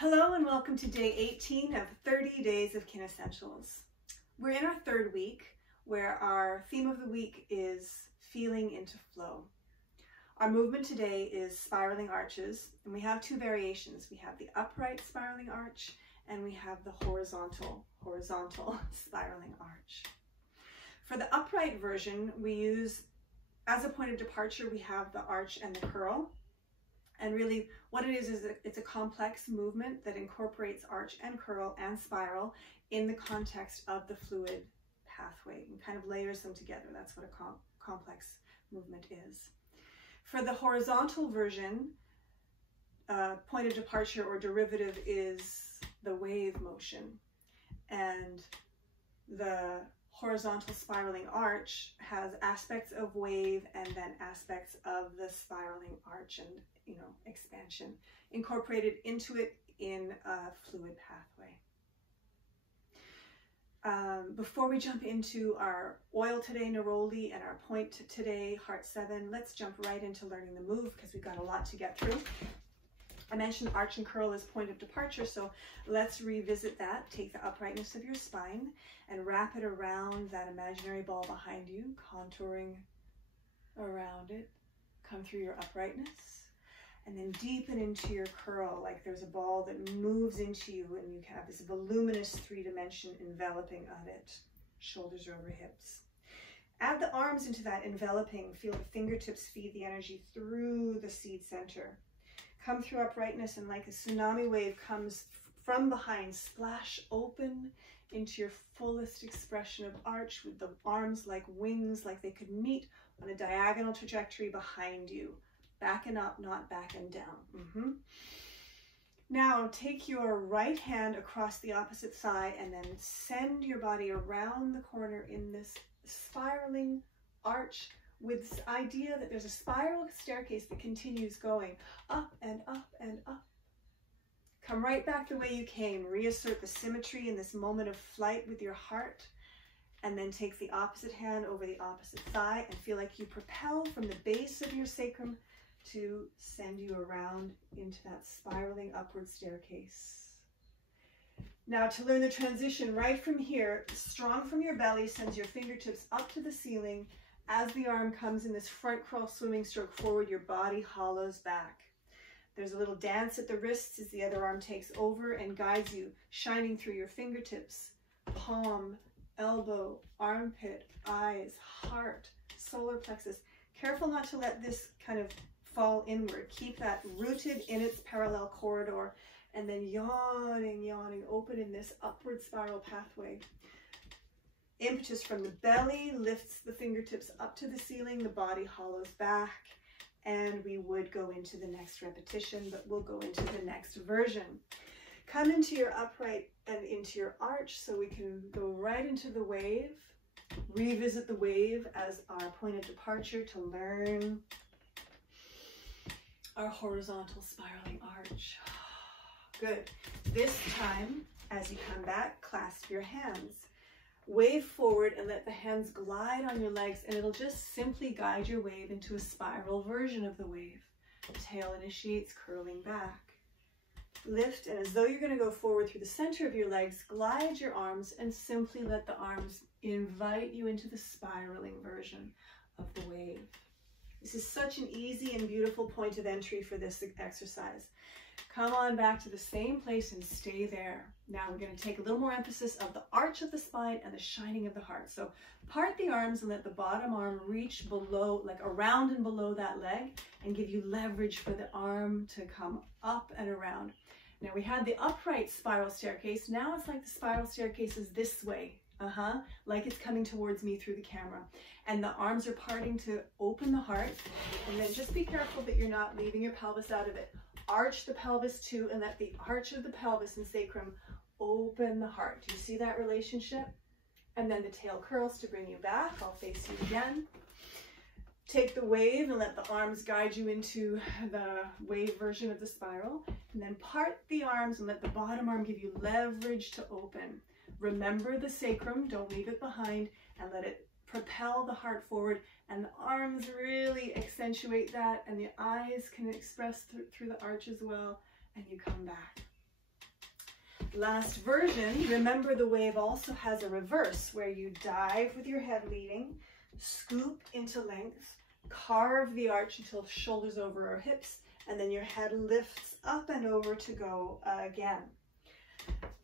Hello and welcome to day 18 of 30 days of KineScentials. We're in our third week where our theme of the week is feeling into flow. Our movement today is spiraling arches, and we have two variations. We have the upright spiraling arch and we have the horizontal spiraling arch. For the upright version, we use, as a point of departure, we have the arch and the curl. And really what it is it's a complex movement that incorporates arch and curl and spiral in the context of the fluid pathway and kind of layers them together. That's what a complex movement is. For the horizontal version, point of departure or derivative is the wave motion. And the horizontal spiraling arch has aspects of wave and then aspects of the spiraling arch and expansion incorporated into it in a fluid pathway. Before we jump into our oil today, Neroli, and our point today, Heart 7, let's jump right into learning the move because we've got a lot to get through. I mentioned arch and curl as point of departure, so let's revisit that. Take the uprightness of your spine and wrap it around that imaginary ball behind you, contouring around it. Come through your uprightness and then deepen into your curl like there's a ball that moves into you and you have this voluminous three-dimension enveloping of it. Shoulders are over hips. Add the arms into that enveloping. Feel the fingertips feed the energy through the seed center. Come through uprightness and like a tsunami wave comes from behind, splash open into your fullest expression of arch with the arms like wings, like they could meet on a diagonal trajectory behind you. Back and up, not back and down. Now take your right hand across the opposite side and then send your body around the corner in this spiraling arch with this idea that there's a spiral staircase that continues going up and up and up. Come right back the way you came. Reassert the symmetry in this moment of flight with your heart. And then take the opposite hand over the opposite thigh and feel like you propel from the base of your sacrum to send you around into that spiraling upward staircase. Now to learn the transition right from here, strong from your belly, sends your fingertips up to the ceiling. As the arm comes in this front crawl swimming stroke forward, your body hollows back. There's a little dance at the wrists as the other arm takes over and guides you, shining through your fingertips, palm, elbow, armpit, eyes, heart, solar plexus. Careful not to let this kind of fall inward. Keep that rooted in its parallel corridor and then yawning, open in this upward spiral pathway. Impetus from the belly lifts the fingertips up to the ceiling, the body hollows back, and we would go into the next repetition, but we'll go into the next version. Come into your upright and into your arch so we can go right into the wave. Revisit the wave as our point of departure to learn our horizontal spiraling arch. Good. This time, as you come back, clasp your hands. Wave forward and let the hands glide on your legs, and it'll just simply guide your wave into a spiral version of the wave. The tail initiates curling back. Lift, and as though you're going to go forward through the center of your legs, glide your arms and simply let the arms invite you into the spiraling version of the wave. This is such an easy and beautiful point of entry for this exercise. Come on back to the same place and stay there. Now we're going to take a little more emphasis of the arch of the spine and the shining of the heart. So part the arms and let the bottom arm reach below, like around and below that leg, and give you leverage for the arm to come up and around. Now we had the upright spiral staircase. Now it's like the spiral staircase is this way. Like it's coming towards me through the camera. And the arms are parting to open the heart. And then just be careful that you're not leaving your pelvis out of it. Arch the pelvis too, and let the arch of the pelvis and sacrum open the heart. Do you see that relationship? And then the tail curls to bring you back. I'll face you again. Take the wave and let the arms guide you into the wave version of the spiral. And then part the arms and let the bottom arm give you leverage to open. Remember the sacrum, don't leave it behind, and let it propel the heart forward, and the arms really accentuate that, and the eyes can express through the arch as well, and you come back. Last version, remember the wave also has a reverse where you dive with your head leading, scoop into length, carve the arch until shoulders over our hips, and then your head lifts up and over to go again.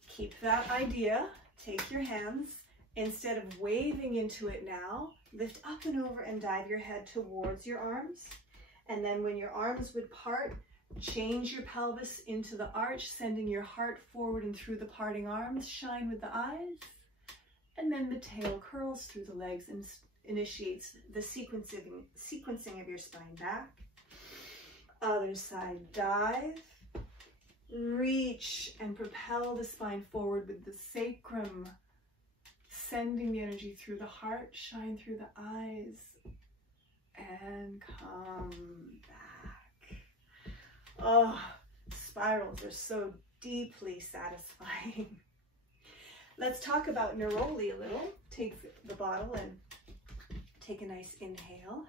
Keep that idea. Take your hands. Instead of waving into it now, lift up and over and dive your head towards your arms. And then when your arms would part, change your pelvis into the arch, sending your heart forward and through the parting arms. Shine with the eyes. And then the tail curls through the legs and initiates the sequencing of your spine back. Other side, dive. Reach and propel the spine forward with the sacrum, sending the energy through the heart, shine through the eyes, and come back. Oh, spirals are so deeply satisfying. Let's talk about Neroli a little. Take the bottle and take a nice inhale.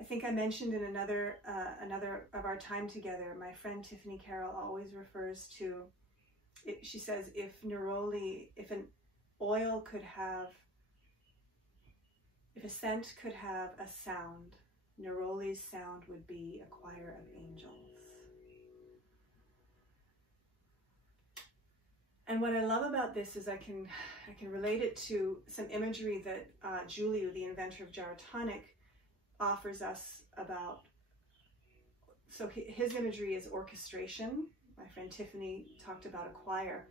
I think I mentioned in another of our time together, my friend Tiffany Carroll always refers to it. She says if an oil could have, if a scent could have a sound, Neroli's sound would be a choir of angels. And what I love about this is I can relate it to some imagery that Julie, the inventor of gyrotonic, offers us about. So his imagery is orchestration. My friend Tiffany talked about a choir.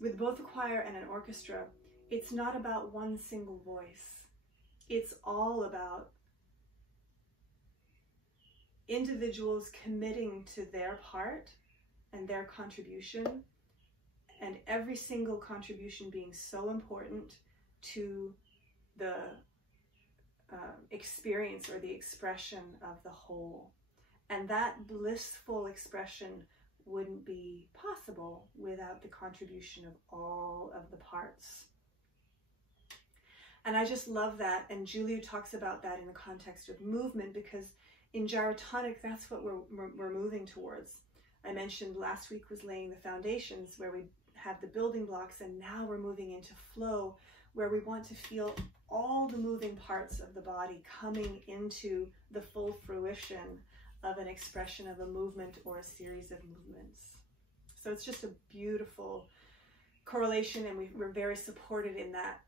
With both a choir and an orchestra, it's not about one single voice. It's all about individuals committing to their part and their contribution, and every single contribution being so important to the experience or the expression of the whole. And that blissful expression wouldn't be possible without the contribution of all of the parts. And I just love that. And Julia talks about that in the context of movement, because in gyrotonic, that's what we're moving towards. I mentioned last week was laying the foundations, where we have the building blocks, and now we're moving into flow, where we want to feel all the moving parts of the body coming into the full fruition of an expression of a movement or a series of movements. So it's just a beautiful correlation, and we're very supported in that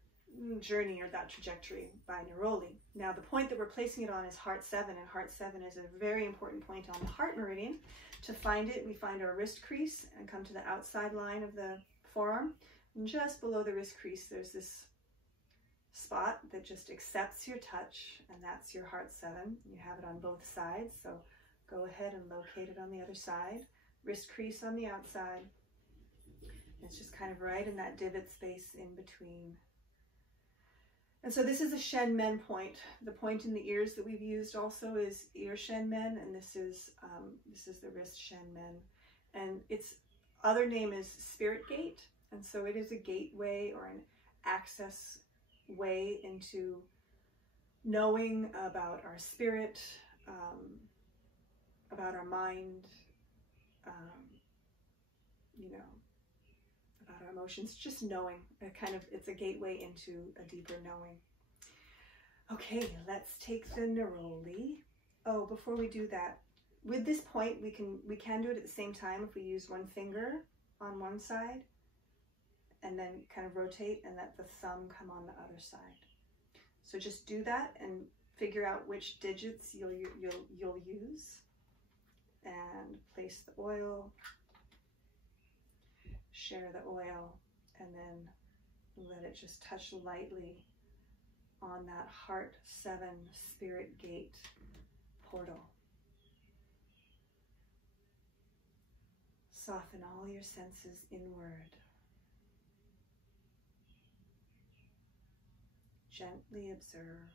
journey or that trajectory by Neroli. Now, the point that we're placing it on is Heart 7, and Heart 7 is a very important point on the heart meridian. To find it, we find our wrist crease and come to the outside line of the forearm. And just below the wrist crease, there's this spot that just accepts your touch, and that's your Heart 7. You have it on both sides, so go ahead and locate it on the other side. Wrist crease on the outside. It's just kind of right in that divot space in between. And so this is a Shen Men point. The point in the ears that we've used also is ear Shen Men, and this is the wrist Shen Men. And its other name is Spirit Gate, and so it is a gateway or an access way into knowing about our spirit, about our mind, about our emotions, just knowing. It's a gateway into a deeper knowing. Okay, let's take the Neroli. Oh, before we do that, with this point, we can do it at the same time if we use one finger on one side and then kind of rotate and let the thumb come on the other side. So just do that and figure out which digits you'll use, and place the oil, share the oil, and then let it just touch lightly on that Heart 7 Spirit Gate portal. Soften all your senses inward. Gently observe.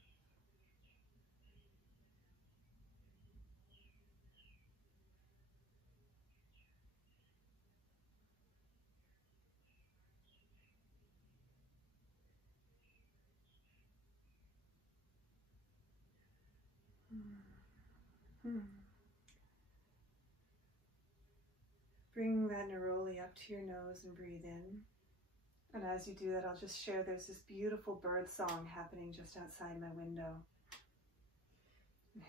Bring that neroli up to your nose and breathe in. And as you do that, I'll just share there's this beautiful bird song happening just outside my window.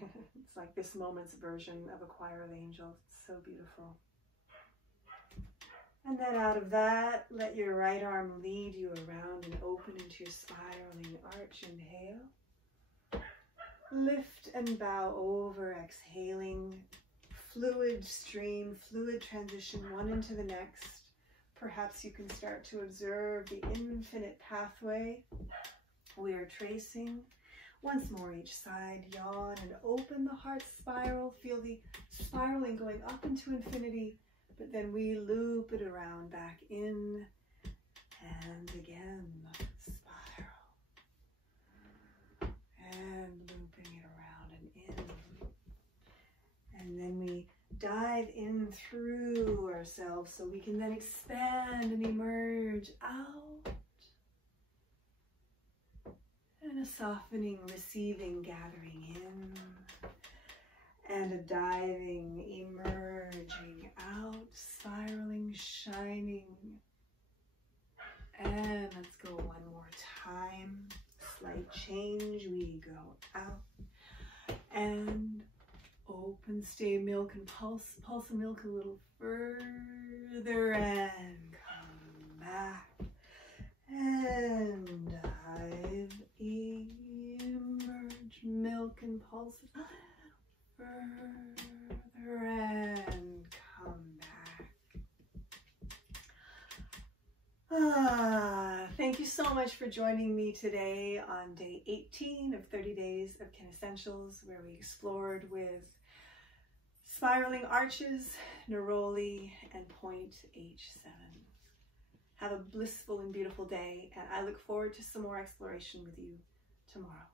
It's like this moment's version of a choir of angels. It's so beautiful. And then out of that, let your right arm lead you around and open into your spiraling arch. Inhale. Lift and bow over, exhaling. Fluid stream, fluid transition, one into the next. Perhaps you can start to observe the infinite pathway we are tracing. Once more each side, yawn and open the heart spiral. Feel the spiraling going up into infinity, but then we loop it around back in and again. Spiral. And looping it around and in. And then we dive in through ourselves so we can then expand and emerge out. And a softening, receiving, gathering in. And a diving, emerging out, spiraling, shining. And let's go one more time. Slight change, we go out. And open, stay milk and pulse the milk a little further and come back. And dive, emerge, milk and pulse further and come back. Thank you so much for joining me today on day 18 of 30 days of KineScentials, where we explored with spiraling arches, neroli, and point H7. Have a blissful and beautiful day, and I look forward to some more exploration with you tomorrow.